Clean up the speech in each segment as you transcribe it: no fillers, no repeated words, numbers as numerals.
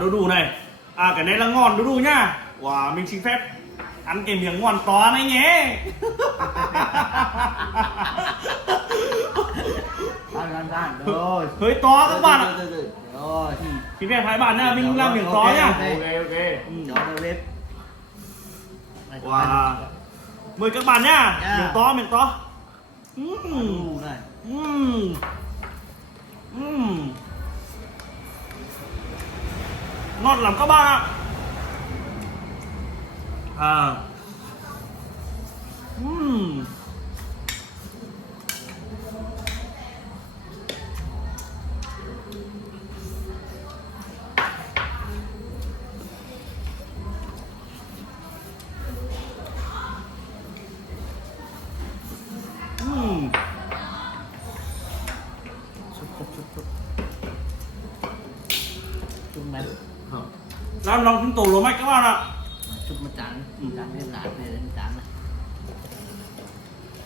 đu đủ này. À cái này là ngọn đu đủ nhá. Wow, mình xin phép ăn cái miếng ngọn to này nhé. Ăn rồi. Hơi to các bạn ạ. Rồi. Xin phép hai bạn nha, mình làm miếng to nhá. Ok. Cho nó bếp. Wow. Mời các bạn nhá. Nha. Miếng to, miếng to. Đủ này. Ngon lắm các bạn ạ. À. Chung bánh. Làm lòng trứng tổ lúa mạch các bạn ạ. Chung một trắng. Trắng lên lát này lên trắng này.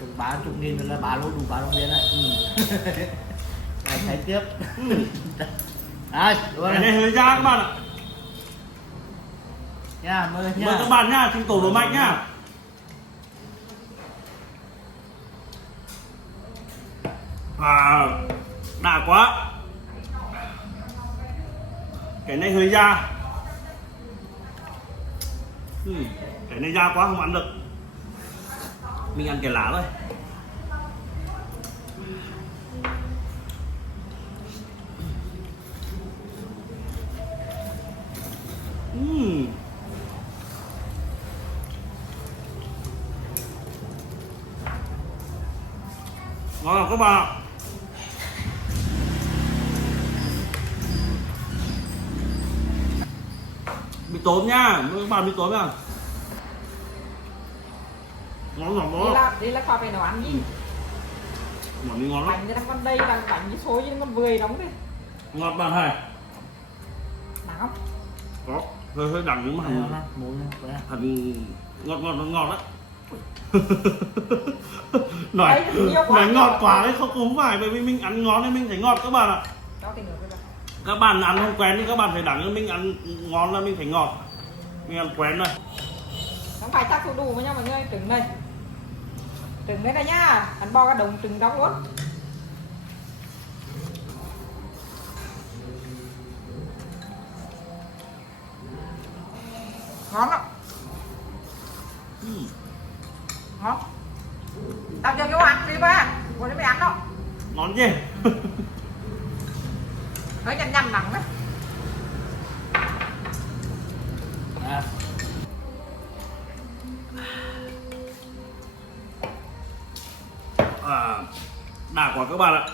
Chung 30.000 là 3 lô đủ 3 đồng tiền này. Này thấy tiếp. Đấy, đúng Cái rồi. này hơi ra các bạn ạ. Nha, mời nha. Mời các bạn nhá, trứng tổ lúa mạch nhá. À, đã quá. Cái này hơi da. Cái này da quá không ăn được. Mình ăn cái lá thôi. Ngon lắm các bạn ạ. Mì tôm nha, mời các bạn mì tôm nha. Ngon lắm đó. Đây là kho phải nấu ăn gì? Món này ngon lắm. Bánh người ta còn đây là bánh với xôi chứ con vười đóng đấy. Ngọt bạn hả? Nặng không? Có, hơi đắng nhưng mà hẳn ngọt đấy. nói ngọt quá đấy, không phải bởi vì mình ăn ngon nên mình thấy ngọt các bạn ạ. Cho thì nữa bây giờ. Các bạn ăn không quen thì các bạn phải đắng, mình ăn ngon là mình phải ngọt. Mình ăn quen rồi. Không phải chắc đủ với nhau mọi người, trứng đây. Trứng đây này nhá, ăn bo cái đồng trứng đóng luôn. Ngon lắm. Ngon. Tao cho vô ăn đi ba, ngồi đây mày ăn đó. Ngon gì? Hơi nhăn nhăn nặng đấy. À, đã quá các bạn ạ.